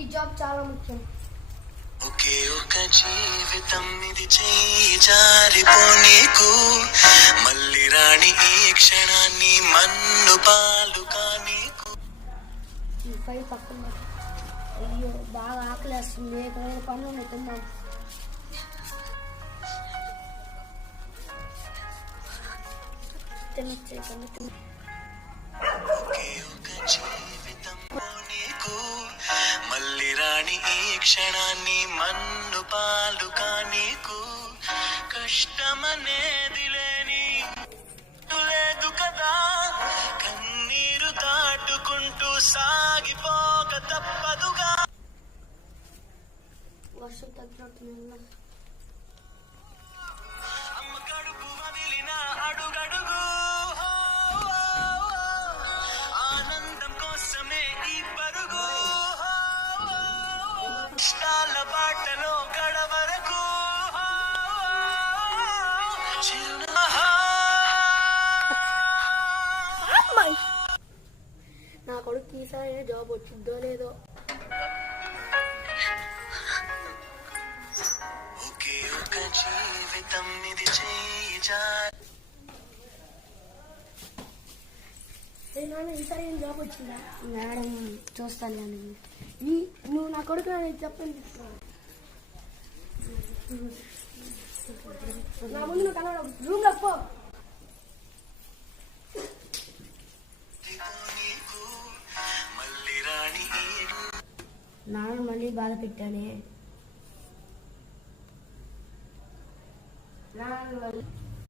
ఈ జాబ్ చాలా ముఖ్యం. ఒకే ఒక జీవితం ఇది చేయి జారిపోనీకు మళ్ళీ రాణి ఈ క్షణాన్ని మన్ను పాలు కానీకు. ఈ పై పక్కన అయ్యో బాగా ఆకలేస్తుంది. ఏకమైన పనులు తిన్నాం. ఒకే ఒక జీవితం నీకు మళ్ళీ రాణి ఈ క్షణాన్ని మన్ను పాలు కానీకు. కష్టమనేది లేని లేదు కదా, కన్నీరు దాటుకుంటూ సాగిపోక తప్పదుగా. వర్షం తగ్గినట్టు అమ్మ కడుపు వదిలిన అడుగడుగు ఆనందం కోసమే ఈ పరుగు. ఇష్టాల బాటలో గడవరకు నా కొడుకు ఈసారి జాబ్ వచ్చిందో లేదో. ఒకే ఒక జీవితం ఇది చేయి నాన్న ఈసారి ఏం జాబ్ వచ్చిందా? మేడం చూస్తాను. నువ్వు నా కొడుకు చెప్పండి. నా ముందు నువ్వు కలవడ రూమ్ లో పో. నాన్న మళ్ళీ బాధ పెట్టానే.